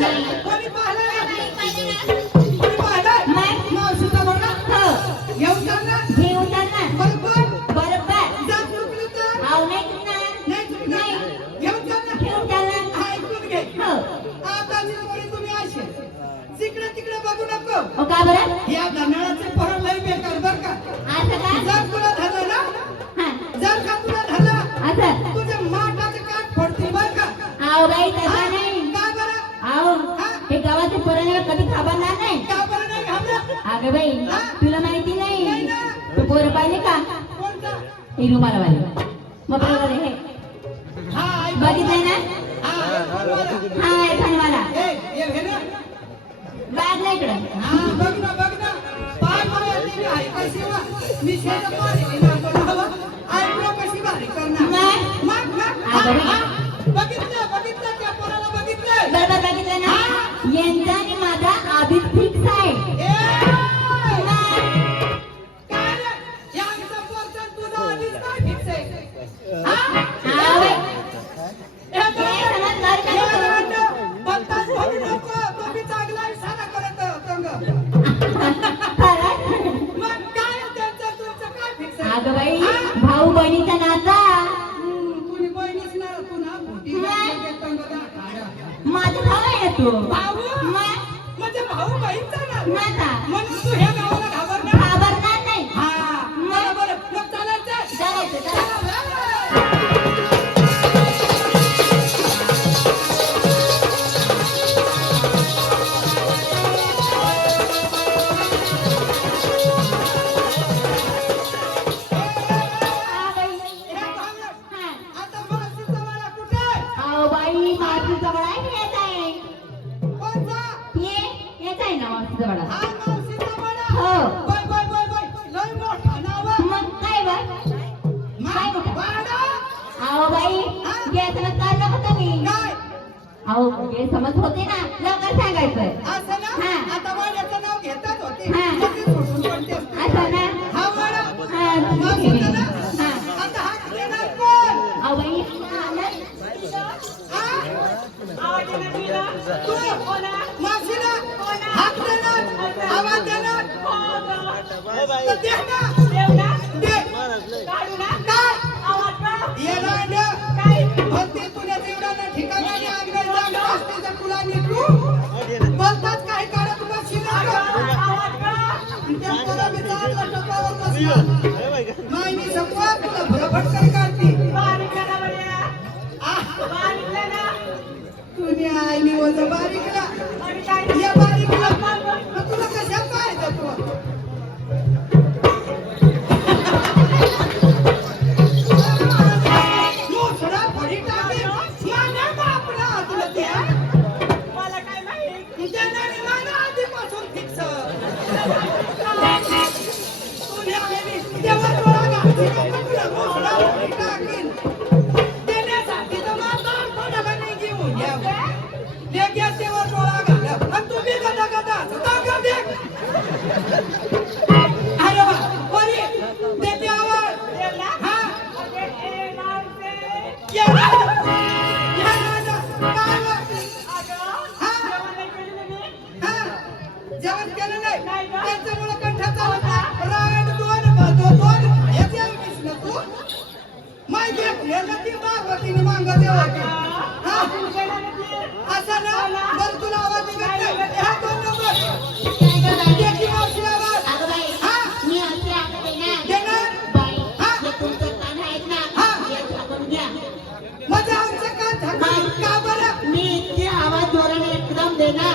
कोणी पाहिलं कोणी पाहिलं मावशीचा बघा येऊन जाणार घेऊन जाणार बरोबर बरोबर जा चुकलं तर आव नाही चुकणार नाही येऊन जाणार घेऊन जाणार ऐकून घे हो आता मी कोणी तुम्ही असे तिकडे तिकडे बघू नको ओ का बरं या धनाळाचे पोरं लय बेकार बर का असं का जर तुला झालं ना हा जर का तुला झालं असं तुझ्या माठाचे काट फोडतील बर का आव बाई तसा नाही का बरं आव हे गावाचे पोरांना कधी खबरणार नाही का बरं नाही घाबरत अगं बाई तुला माहिती नाही तू पोरं पाहिले का कोणता हे रुमाला वाले मग बरोबर आहे हा बघितलंय ना हा एखादवाला हे ना बॅग नाही इकडं हा बघ ना पाय मला येते आहे कशी वा मी शेत मारी ना कोणाला आयब्रो कशी भारी करणार मग बघितलं त्या पोराला बघितलं बरोबर बघितलं ना यांचा आणि माझा आधीच फिक्स आहे काय रे यांचा पोरचा तुझा आधीच काय फिक्स आहे हा अगं बाई भाऊ बहिणीचा नाता माझा भाऊ आहे तू म्हणजे भाऊ बहीणचा नाता म्हणून तू ह्या गावाला घाबरणार नाही हा बरोबर मग चालायचं हे समज होते ना लवकर सांगायचं असं ना आता वाड्याचं नाव घेतात होते असं ना हा वाडा आता हा देणार कोण अहो बाई तू मावशीला हात देणार आवाज देणार तर दे ना दे काढू ना काय ये ना काय भक्ती तुला देवडाला ठिकाणी तुला निघू बोलतात काही काढत बसशील नाही मी संपवा तुला भरभट करी काढते तुम्ही आईनी होतं बारीकला या बारीकला तुला कशा पाहायचं तू मोसडा फडी टाकेल माना बापडा तुला त्या मला काय माहिती देणारी माना आधीपासून फिक्स तुला आलेली तेव्हा डोळा घालते तुला मोसडा फडी टाकेल देण्यासाठी तर माझा कोणाला नाही घेऊन घ्या दे घ्या तेव्हा डोळा घाला आणि तुम्ही गदा गदा सुद्धा दे अरे वा बरी देते आवाज हा जेवण केलं नाही त्यांच्यामुळे कंठा चालला राड दोन हे तू माहिती ती बागवतीने मांग देवा असं ना बरं तुला आवाज निघत हा 2 नंबर देखी मावशी आवाज माझा आमचं का झाकून का बरं मी इतकी आवाज जोराने एकदम देणार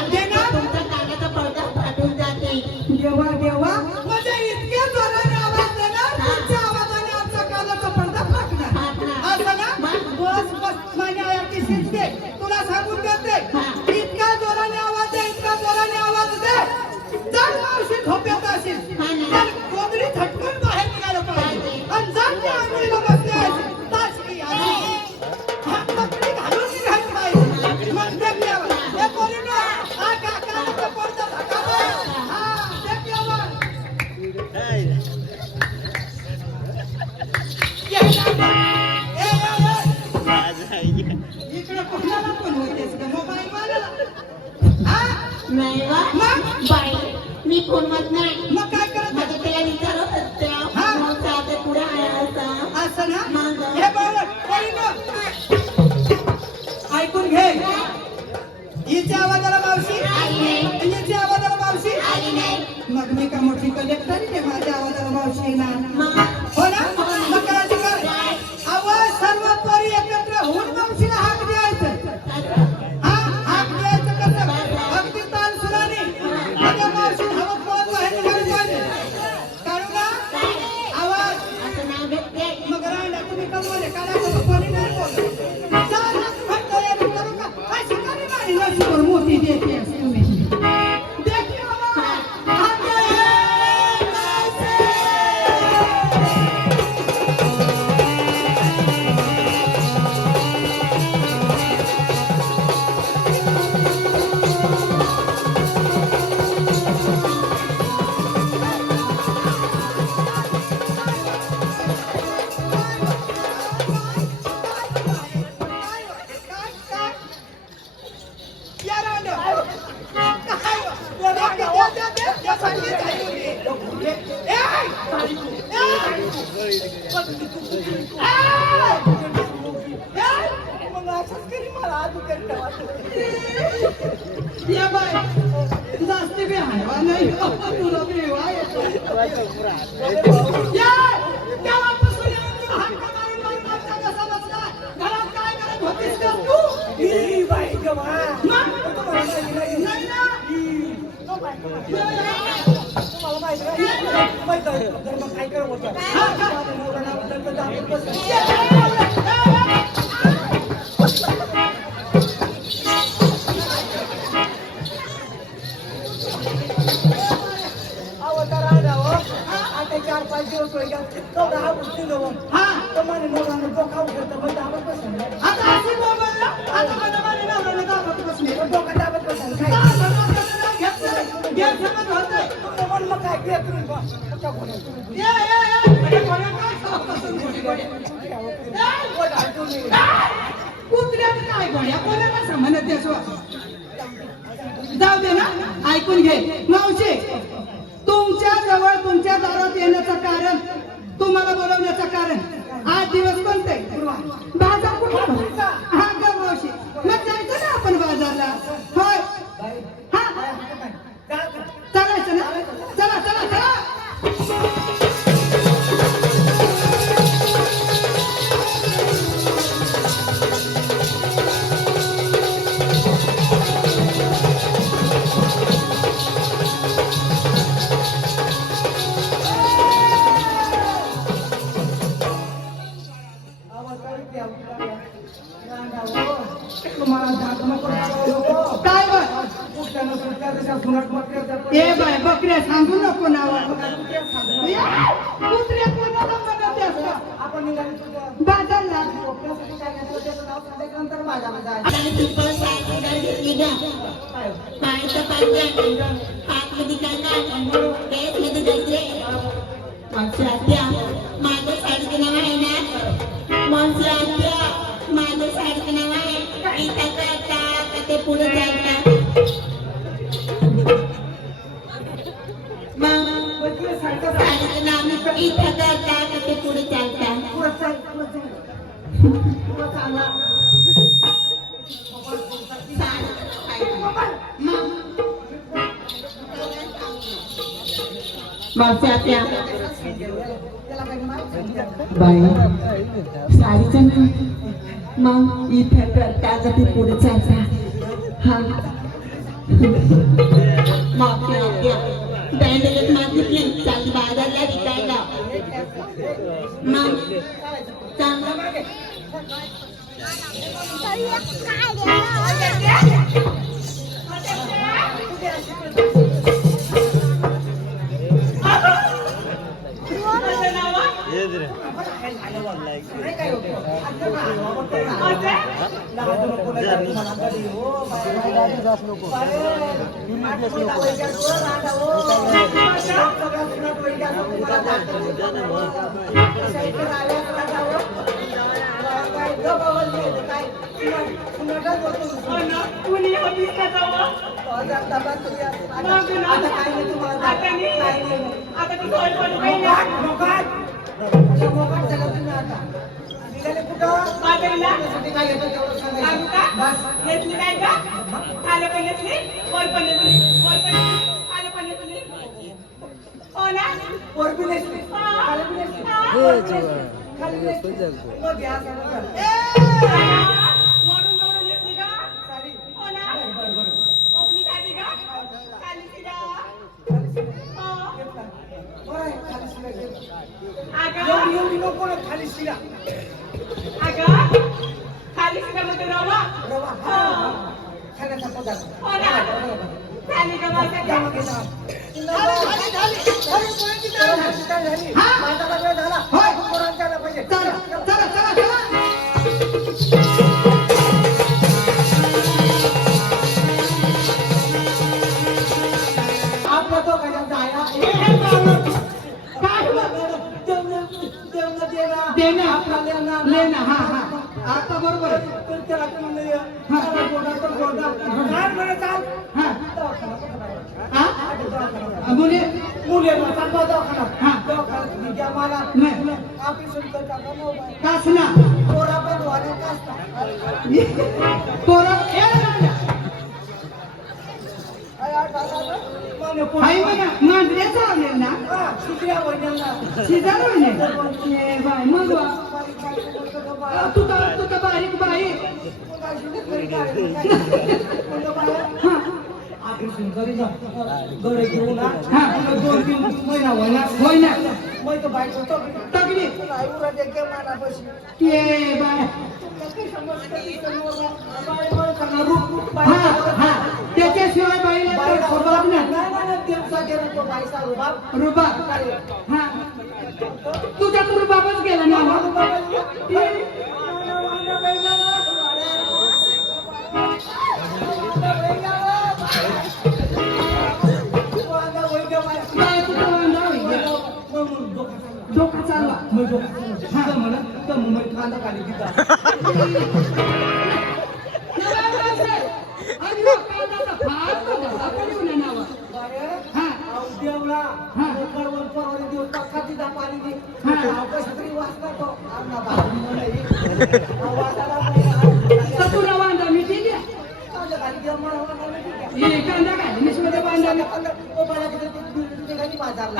तुमचा कानाचा पडदा फाटून जाते देवा देवा माझ्या इतक्या जोराने आवाज देणार तुमच्या आवाजाने आमचा कानाचा पडदा फाटणार असं ना बस माझ्या आयाची शिकते तुला सांगून देते इतका जोराने आवाज दे इतका जोराने आवाज दे जर मावशी झोपेत असेल तर गोदडी झटकून बाहेर निघालं पाहिजे आणि जर त्या आंघोळीला बसले असेल ताशी हात पकडी घालून निघायला पाहिजे मग देव हे बोलू ना हा काकाचा पडदा झाकावा हा देव इकडे कोणाला पण होतेस का मोबाईल वाला नाही वा मग? बाई मी फोनवर नाही मग काय करत माझं आहे? त्याला विचारत असते हा? मग आता पुढे आहे असा असं ना मग? हे बघ ऐकून घे हिच्या आवाजाला मावशी आली नाही आणि हिच्या आवाजाला मावशी आली नाही मग मी का मोठी कलेक्टर आहे माझ्या आवाजाला मावशी ना मग हो ना मग करायची काय आवाज सर्व परी एकत्र होऊन मावशीला हाक द्यायचं हा हाक द्यायचं कसं अगदी ताल सुराने माझ्या मावशी हवा पळत बाहेर निघाली पाहिजे कळू ना आवाज असं नाव घेते मग राहिला तुम्ही कमवले काढा कोणी नाही बोलत चालत फक्त तयारी करू का अशी कधी नाही नशीबर मोठी देते तुम्ही देखी बाबा हाक द्या जास्ती बी हायवा नाही तुला बेवा येतो तेव्हापासून हात मारून मारून मागचा कसा बसला घरात काय करत होतीस का तू नाही ना आता अशी बोलला आता मला माझ्या नवऱ्याला दाबत बसले गैरसमज होतोय कुत्र्याचं काय गोळ्या कोणाला समजत जाऊ दे ना ऐकून घे मावशी तुमच्या जवळ तुमच्या दारात येण्याचं कारण तुम्हाला बोलवण्याचं कारण 8 दिवस कोणते बाजार कुठे हा का मावशी मग जायचं ना आपण बाजारला होय हा चालायचं ना चला चला चला काय ए बाय बकऱ्या सांगू नको नाव कुत्र्या कोणाला म्हणत बाजारला आणि तू पण सायकल घेतली का पायचं पाहिजे हातमध्ये काय नाही केसमध्ये जायचे माणसं आत्या माझं साडीचं नाव आहे ना माणसं आत्या माझं साडीचं नाव आहे इथं करता का ते पुढे जायचं मग साडीचं नाव इथं करता का ते पुढे चालता मावशी आत्या बाई साडीचं मग इथं करता का ते पुढे चालता हा मावशी आत्या बँडेजच मागितली चाल बाजारला विकायला मग चांगलं हो ना, कुणी होतीस का तेव्हा? आता नाही. आता ती सोय पण काही नाही. बाजारीला? सांगू का? घेतली काय का? आलं पण घेतली, वर पण घेतली, वर पण घेतली, आलं पण घेतली. हो ना? हा. मोडून मोडून घेतली का? हो ना? ओपनीसाठी का? खालीची का? हो. अगं, खाली शिरा म्हणजे रवा. हो. हो ना? झाली का माझ्या? आपला तो गजात जाया देणं आपला लेणं. हा हा आता बरोबर आहे. त्याला मुले कास ना पोरा मांजऱ्या चावलेल ना शिजार बाय मग तू तर बारीक बाई गडे घेऊन 2-3 महिना होय ना मग तो बायको तगडी ते बाय त्याच्याशिवाय बाईला रुबाब हा तुझ्या रुबाबच गेला ना डोका चालवा म्हणत खांदा खाली वांदा मी दिली कांदा काय मध्ये वांदा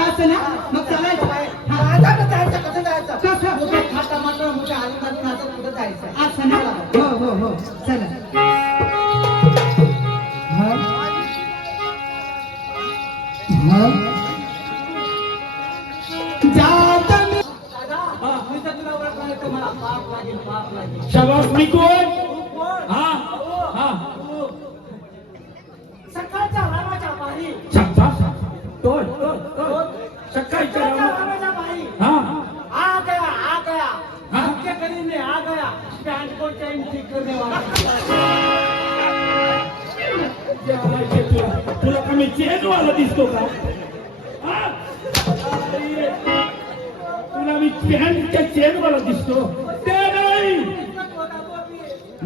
असं ना मग चालायचं असं ना हो चला शाबास मी कोण हा हा सकाळच्या रामाच्या बारी शाबास तो सकाळच्या हा आ गया आपके करीब में आ गया पैंट को चेंज ठीक करने वाला तुला कमी चेन वाला दिसतो का तुला मी पॅन्टच्या चेन वाला दिसतो ते नाही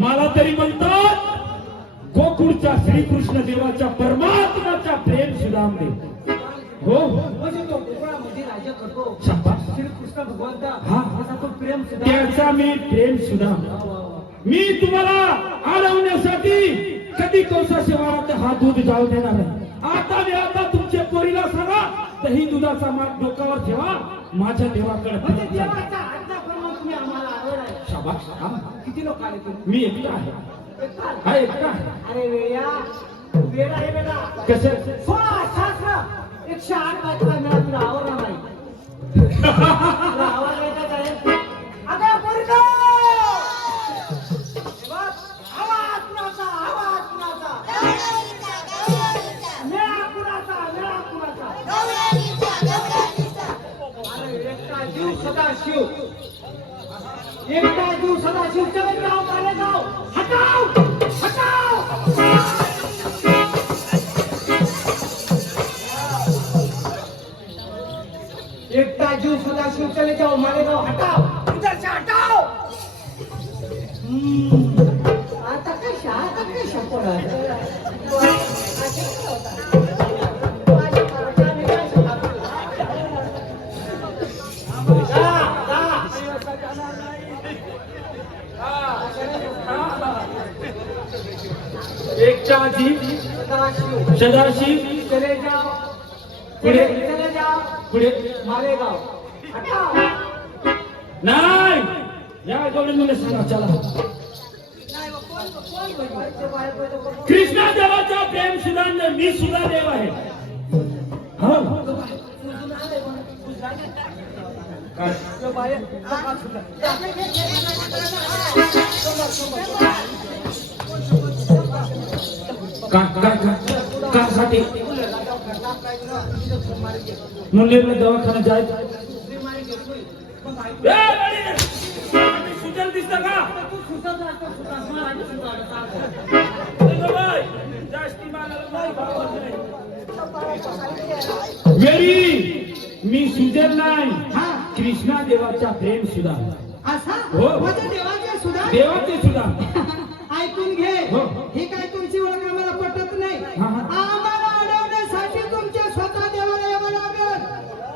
मला तरी म्हणतात गोकुळच्या श्रीकृष्ण देवाच्या परमात्माचा प्रेम सुदाम दे हो म्हणजे तो कोकणामध्ये राज्य करतो शाबास श्रीकृष्ण भगवंत हा असा तो प्रेम सुद्धा त्याचा मी प्रेम सुदाम मी तुम्हाला अडवण्यासाठी कधी कौसा शिवारात हा दूध जाऊ देणार नाही आता तुमच्या पोरीला सांगा दही दुधाचा माठ डोक्यावर ठेवा माझ्या देवाकडे देवाचा आज्ञाप्रमाणे तुम्ही आम्हाला आढळलाय शाबास हा. किती लोक आले तुम्ही मी एकटा आहे हा एकटा आहे अरे वेळा आहे बेटा कसं 16 शास्त्र 108 वाजता मिळा तुला आवडणार नाही तुला आवडलाय का काय आता पोरगा आवाज कुणाचा मेळा कुणाचा अरे एकटा जीव सदाशिव चले जाओ मालेगाव हटाओ एकटा जीव सदाशिव चले जाओ मालेगाव हटाओ उधर से हटाओ आता कशा पडा एक चाची सदाशिव चले जाओ पुढे चले जाओ पुढे मालेगाव नाही या गवळणीला सांगा चला कृष्णा देवाचा प्रेम सुद्धा मी सुद्धा देव आहे हा काय साठी मुंडेला दवाखाना जायचं सुचल दिसत का वेरी मी सुजल नाही कृष्णा देवाचा प्रेम सुद्धा असा हो. म्हणजे देवाचे सुद्धा देवाचे सुद्धा ऐकून घे हो. ही काय तुमची ओळख आम्हाला पटत नाही हा, हा. आम्हाला अडवण्यासाठी तुमच्या स्वतः देवाला यावं लागेल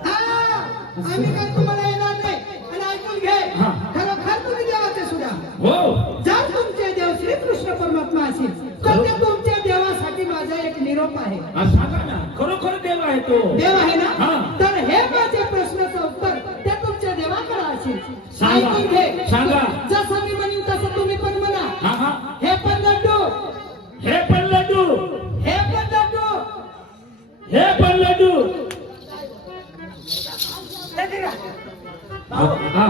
हा. आम्ही काय तुम्हाला येणार नाही आणि ऐकून घे हा. खरोखर तुम्ही देवाचे सुद्धा हो जर तुमचे देव श्री कृष्ण परमात्मा असेल तर त्या तुमच्या देवासाठी माझा एक निरोप आहे सांगा ना खरोखर देव आहे तो देव आहे ना हा. तर हे माझे प्रश्नाचं उत्तर त्या तुमच्या देवाकडे असेल सांगा. ऐकून घे सांगा. जसं मी म्हणेन तसं तुम्ही पण म्हणा हा हा हे पण लड्डू हे पण लड्डू हे पण लड्डू हे पण लड्डू हा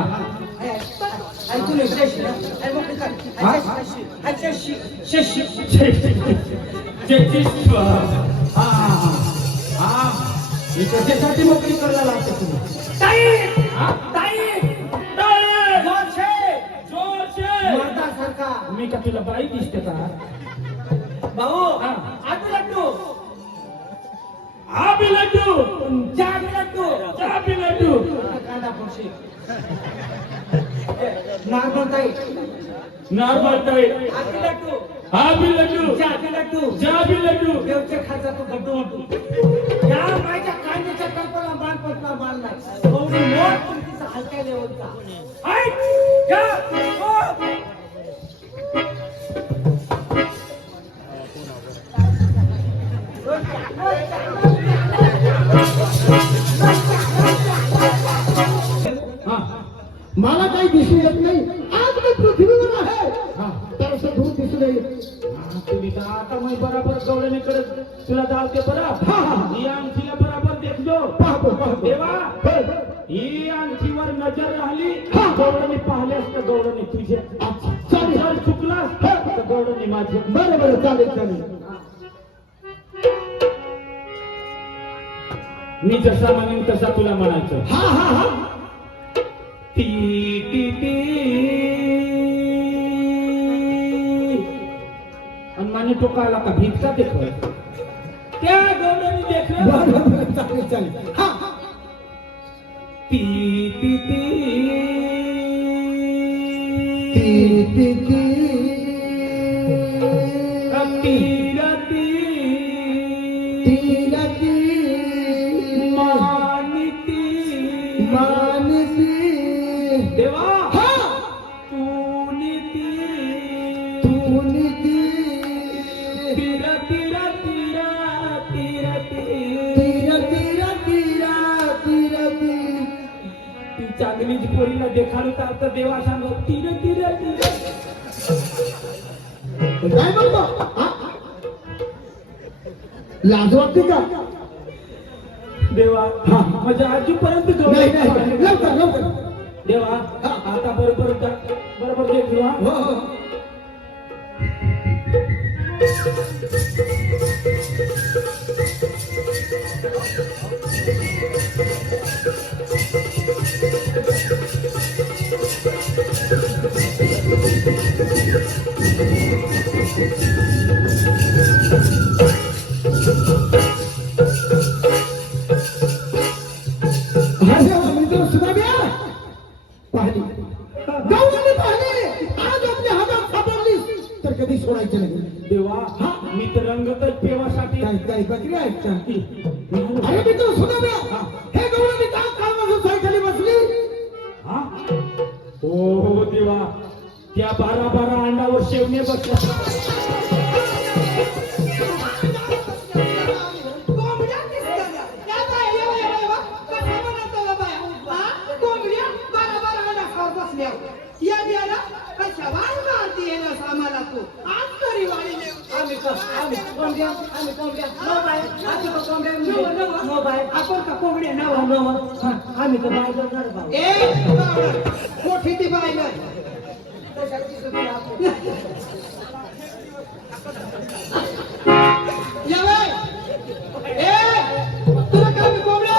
ऐकून घे, शशी ना. हा? अच्छा, शशी त्याच्यासाठी नोकरी करायला लागते तुम्ही मर्दासारखा मी का तुला बाई दिसते का भाऊ हा. आटू लड्डू हा बी लड्डू चहा बी लड्डू चहा बी लड्डू कांदा फरशी नॉर्मल ताई नॉर्मल ताई आटू लड्डू हा बी लड्डू चहा बी लड्डू चहा बी लड्डू देवच्या खाचा तो गड्डू वाटू या माझ्या कांद्याच्या कल्पना मानपतला मान नाही एवढी मोठ तुमचा हलक्या लेवलचा ऐक या हो. हा मला काही दिसून येत नाही आज मी पृथ्वीवर आहे हा तर असं दूर दिसून येईल तुम्ही तर आता मी बराबर गवळणीकडे तुला धावते बरं हा, हा. ही अंगठीला बराबर देखलो पाहतो देवा हो. ही अंगठीवर नजर राहिली हा. गवळणी पाहिले असतं गवळणी तुझे चालेल. जर चुकलास तर गवळणी माझे बरं बरं चालेल मी जसा म्हणेन तसा तुला म्हणायचं हा हा हा टी टी टी आणि माने टोकाला का भीत का देखत त्या गवळणी देखलं बरं बरं चालेल हा टी टी टी ती ती ती तीरती तिला ती मानिती मानसी देवा हा तू नीती तू निधी तीर तीर तीर तीर तीरा तीरा तीरा तीरा ती ती चांगलीच पोरीला देखाडू तर देवा सांग तीर तीर तीर काय म्हणतो हा? लाज वाटते का देवा माझ्या आजीपर्यंत नाही नाही लवकर लवकर देवा आता बरोबर देखलो हा हो हो मित्र सुद्धा पाहिली गौरवने पाहिली आज आपल्या हातात काही बकरी आहेत का अरे मी तो सुद्धा द्या हे गवळणी का कामाचं सायकली बसली हा हो देवा त्या 12 अंडावर शेवणे बसल्या कोंबड्या दिसताना त्या बाया येवा कसा म्हणतो बाबा हा कोंबड्या 12 अंड्यावर बसल्या या द्याला कशा वाढती आहे ना आम्हाला तू आज तरी वाढले आम्ही कोंबड्या नो बाय आम्ही कोंबड्या नो बाय आपण का कोंबड्या नाव आम्ही तर बाय करणार भाऊ ए मोठी ती बाय नाही या बाय ए तुला काय मी कोंबड्या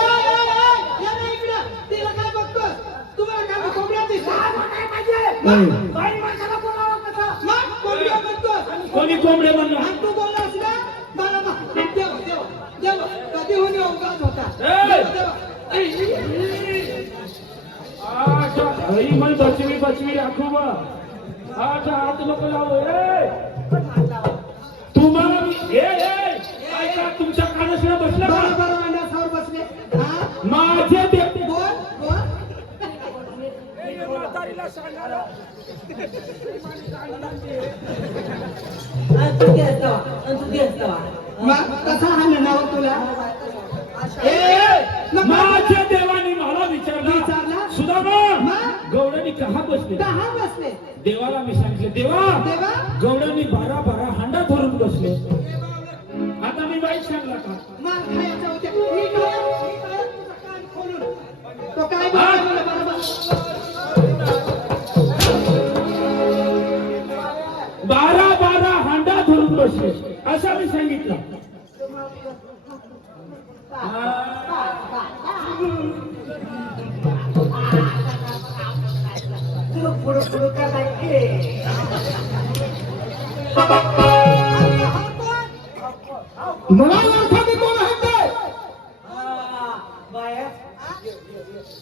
या ना इकडं तिला काय बघतोस तुम्हाला काय मी कोंबड्या दिसतात काय पाहिजे बाई माणसाला बोलावं कसं मग कोंबड्या बघतोस कोणी कोंबडे म्हणलं आणि तू बोललास ना मला देव कधी होणे अवकाश होता ए! अच्छा घरी मग बचवी राखू बा अच्छा हात नको लावू ए तुम्हाला ऐका तुमच्या कानाशिवाय बसलं का 12 अंड्यावर बसले हा माझे ते बोल म्हातारीला सांगा तू दे असतावा मग कसा हा नाव तुला माझ्या देवाने मला विचारला विचारला? सुदामा मग? गौडानी कहा बसले 10 बसले देवाला मी सांगितले देवा देवा गौडानी 12 हांडा धरून बसले आता मी वाईट सांगला का मार खायचा होत्या मी काय तुझा कान खोलून तो काय बोलला बरोबर 12 हांडा धरून बसले असं मी सांगितलं पुढं का माहिती मला यासाठी कोण आहे ते बाया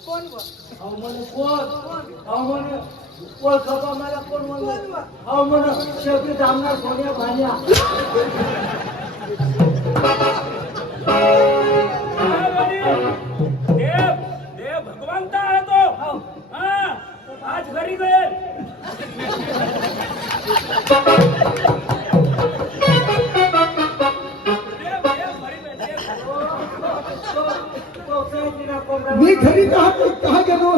कोण अहो म्हणे कोण खबा मला कोण म्हणलं अहो म्हण शेवटी जामणार सोन्या भाण्या देव भगवंत आहे तो हा आज घरी गए मी घरी कहा गेलो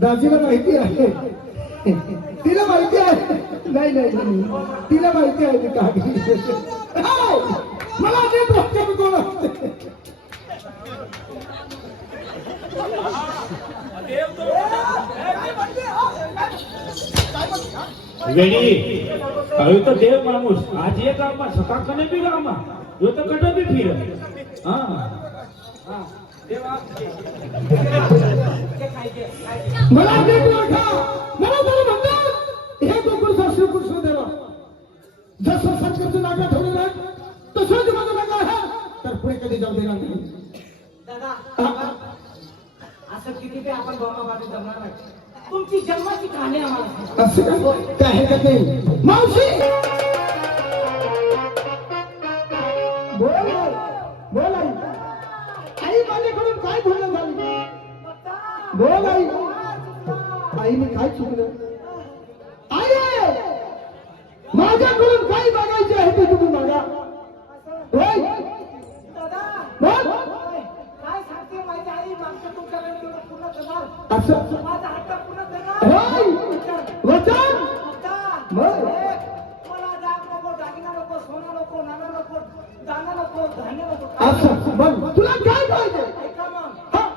दाजीला माहिती आहे तिला माहिती आहे नाही तिला माहिती आहे मी का गेली मला ते डोक्यात कोण असते वेडी हळू तर देव माणूस आज ये गावमा सकाळ कने बी गावमा यो तर कट बी फिर हा मला नीट ओळखा मला तरी म्हणतात हे गोकुळ श्रीकृष्ण देवा जसं सत्करचं नागा ठेवलेलं आहे तसंच माझं नागा आहे तर पुढे कधी जाऊ देणार नाही दादा असं किती ते आपण बाबा जमणार नाही तुमची जन्माची कहाणी आम्हाला असं काय हरकत नाही मावशी बोल आई माझ्याकडून काय भूल झाली बोल आई आईने काय चुकलं आई माझ्याकडून काय मागायचे आहे ते तुम्ही मागा होय बोल काय सांगते माझी आई मागचं तुमच्याकडे तेवढं पूर्ण करणार असं माझा हट्ट पूर्ण करणार होय वचन मग मला जाग नको दागिना नको सोनं नको नाणं नको दाना नको धान्य नको असं बघ तुला काय पाहिजे ऐका मग हा.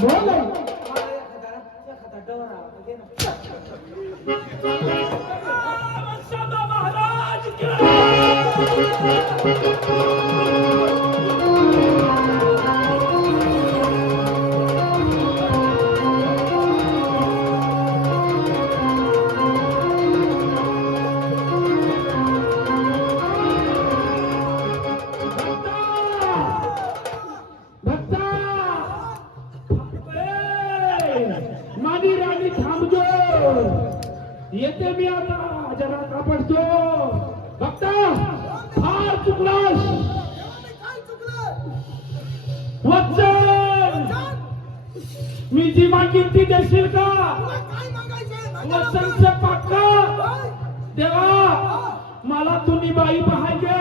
बोल आई. महाराज येते मी आता जरा कापडतो बघता फार चुकलास वत्सल मी जी मागिन ती देशील का वत्सलचे पक्का देवा मला तुम्ही बाई पाहायचे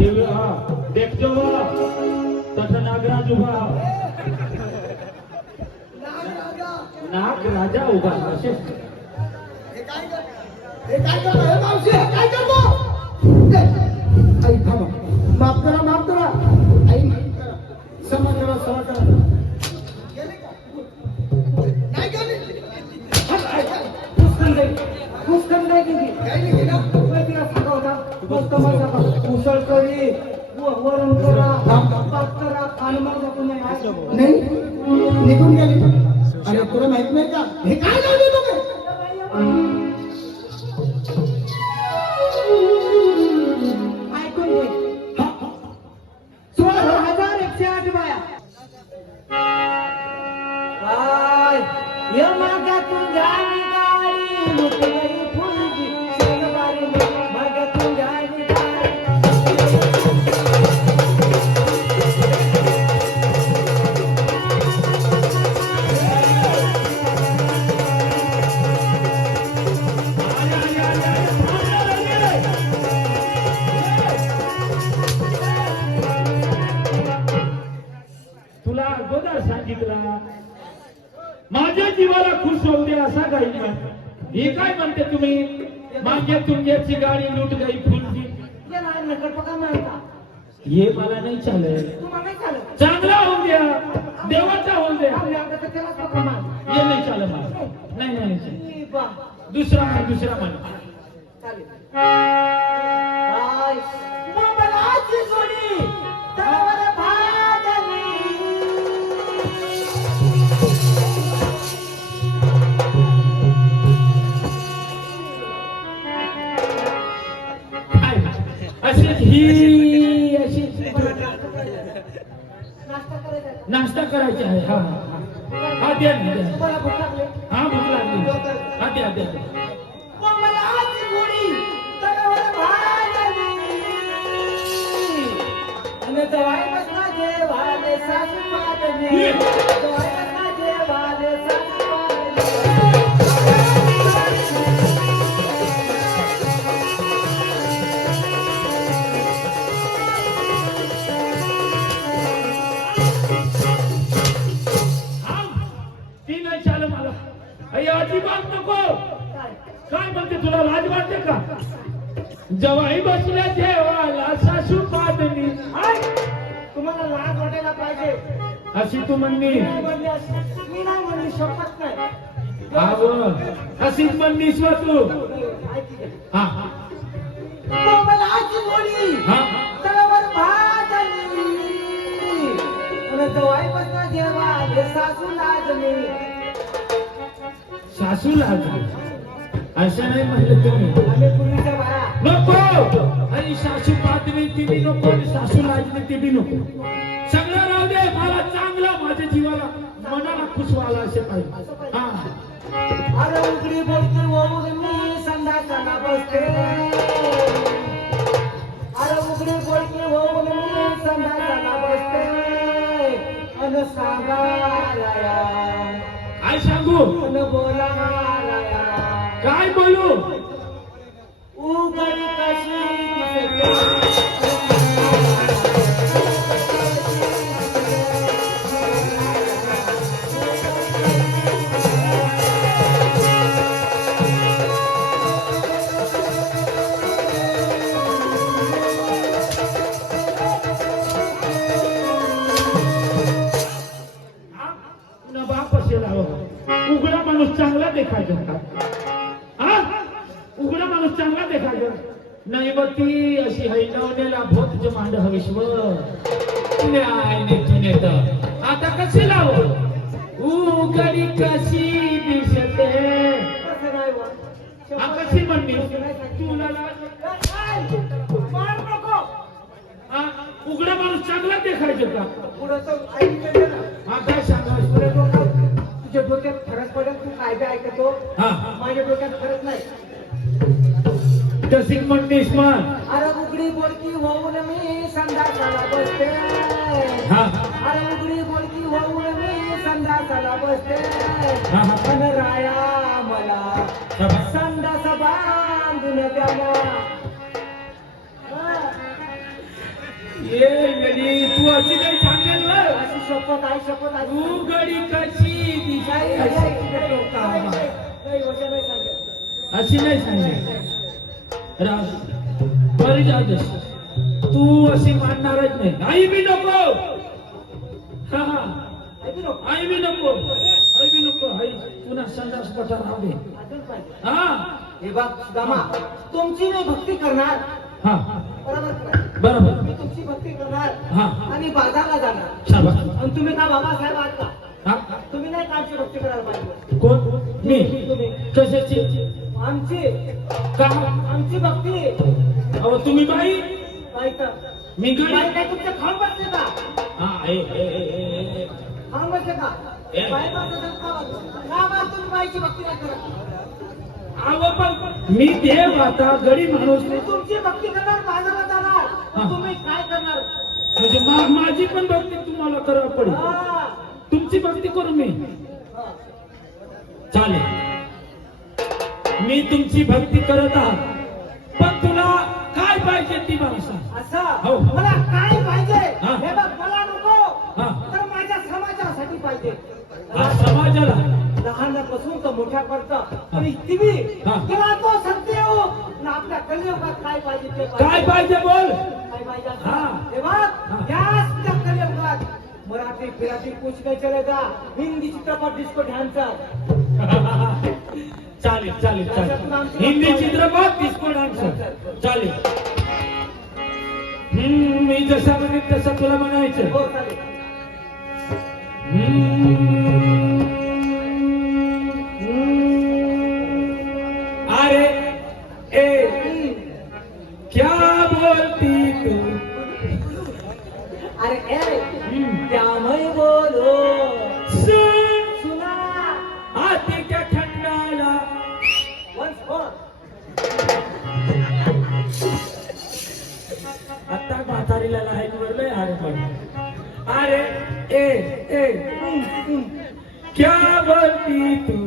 देखजो तथा नागराज उभा नाग राजा उभा असे आई थांबा माफ करा आई क्षमा करा उसळकरी वरण करा भात करा खानमाग आपण नाही निघून गेली अरे तुला माहित नाही का हे काय लावले तुम्ही ऐकून घे 16,108 बाया ये मागातून जाणी गाडी मुठई फुलगी शेंगवारी मागातून जाणी गाडी तुला अगोदर सांगितला माझ्या जीवाला खुश होऊ दे असा काही हे काय म्हणते तुम्ही माझ्या तुमच्याची गाडी लूट गई फुलची ये नाही नकट पका मारता हे मला नाही चालेल तुम्हाला नाही चालत चांगला होऊ द्या देवाचा होऊ द्या आपल्या आता त्याला पका मार हे नाही चालेल मला नाही नाही चालेल. ई बा दुसरा म्हण चालेल हाय मोबाईलची जोडी तवर भाजली ही अशी नाश्ता करायचा नाश्ता करायचा आहे हा हा द्या ना, द्या. तुम्हाला भूक लागली हा भूक लागली हा द्या मोबाईलची जोडी तवर भाजली आणि दवाई बसना जेवाले सासू पादने दवाई बसना जेवाले सासू ती नाही चाल मला अय्या अजिबात नको काय म्हणते तुला लाज वाटते का जवाई बसल्या जेवाला सासू पादनी तुम्हाला लाज वाटायला पाहिजे अशी तू म्हणली मी नाही म्हणली शपथ नाही अव अशीच म्हणलीस वा तू हा मोबाईलची जोडी हा तवर भाजली आणि दवाई बसना जेवाले सासू लाजली सासू लाज असं नाही म्हणलं तुम्ही आम्ही पूर्वीच्या बाया नको आणि सासू पातळी ती बी नको आणि सासू लाजली ती बी नको सगळं राहू दे मला चांगला माझ्या जीवाला मनाला खुश व्हायला असे पाहिजे हा अरे उघडी बोलते ओळून मी संध्याकाळला बसते अरे उघडी बोलते ओळून मी संध्याकाळला बसते अन सांगायला काय सांगू अन बोलायला काय बोलू उघडी कशी दिसते देखायचं का हा उघडा माणूस चांगला देखायचं नाही मग ती अशी हैनवण्याला भोत जे मांड हवेश्वर नाही आता कशी लाव उघडी कशी दिसते कसं नाही बा? हा कशी म्हणली तुला मार नको. उघडा माणूस चांगला देखायचं का पुढं तर ऐकलं ना. हा काय सांगा पुढे डोक्यात तुझ्या डोक्यात फरक पडेल. तू काय बी ऐकतो. हा माझ्या डोक्यात फरक नाही. तशी म्हणलीस मग अरे उघडी बोलकी होऊन मी संडासाला बसते. हा अरे उघडी बोलकी होऊन मी संडासाला बसते. हा हा पण राया मला संडास बांधून द्यावा. ये गडी तू अशी काही सांगेल ना अशी शपथ आहे, शपथ आहे. तू गडी कशी काही वचन नाही सांगत. अशी नाही सांगेल बरी जादस तू अशी मानणारच नाही आई बी नको हा हा ऐकू नको. आई बी नको आई बी नको आई पुन्हा संडास पटा राहू दे अजून पाहिजे. हा हे बघ दामा, तुमची मी भक्ती करणार. हा बरोबर का? बरोबर मी तुमची भक्ती करणार हा आणि बाजारला जाणार. शाबास आणि तुम्ही का बाबासाहेब आहात का? हा तुम्ही नाही का आमची भक्ती करायला पाहिजे? कोण मी तुम्ही कशाची आमची का आमची भक्ती. अहो तुम्ही बाई काय तर मी गडी बाई काय तुमच्या खाऊन बसते का? हा ए खाऊन बसते का? ए. बाई बसते तर का बसते? का बरं तुम्ही बाईची भक्ती नाही करत? अहो पण मी देव आता गडी माणूस मी तुमची भक्ती करणार, बाजारात जाणार. हा. तुम्ही काय करणार? म्हणजे माझी पण भक्ती तुम्हाला करावं पडेल हा. तुमची भक्ती करू मी हा. चालेल मी तुमची भक्ती करत आहात पण तुला काय पाहिजे ती मला सांग हो. असं मला काय पाहिजे? हा. हे बघ, मला नको. हा. तर माझ्या समाजासाठी पाहिजे. हा समाजाला लहानापासून तर मोठ्यापर्यंत आणि टीव्ही हा. किंवा तो सत्य ना आपल्या कलियुगात काय पाहिजे ते काय पाहिजे बोल काय पाहिजे असं? हा. हे बघ, याच कलियुगात मराठी फिराठी कुछ नाही चलेगा. हिंदी चित्रपट डिस्को डान्सर. चालेल चालेल चालेल हिंदी चित्रपट डिस्को डान्सर चालेल मी जसा म्हणेन तसं तुला म्हणायचं हो चालेल. अरे ए क्या बोलती तू अरे ए क्या मैं बोलो सुन सुना आती क्या खंडाला once more. आता म्हातारीला लाईन वरलंय अरे पण अरे ए क्या बोलती तू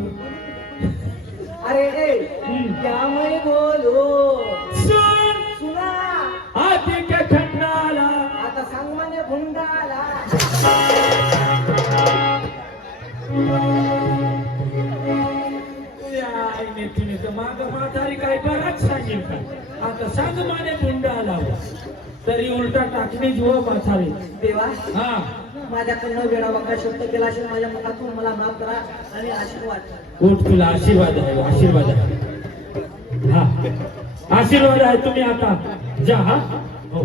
अरे ए क्या मैं बोलो सुन सुना आती क्या खंडाला आता सांग म्हणजे भुंडाला. माग म्हातारी काय बराच सांगेल का आता सांग माने बुंडा आला तरी उलटा टाकणे जीव म्हातारी देवा हा माझ्याकडनं वेळा वाका शब्द केला असेल माझ्या मनातून मला माफ करा आणि आशीर्वाद. उठ तुला आशीर्वाद आहे आशीर्वाद आहे हा आशीर्वाद आहे तुम्ही आता जा हा हो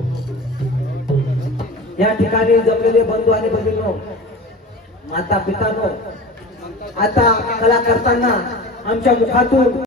या ठिकाणी जमलेले बंधू आणि भगिनींनो, माता पितांनो, आता कला करताना आमच्या मुखातून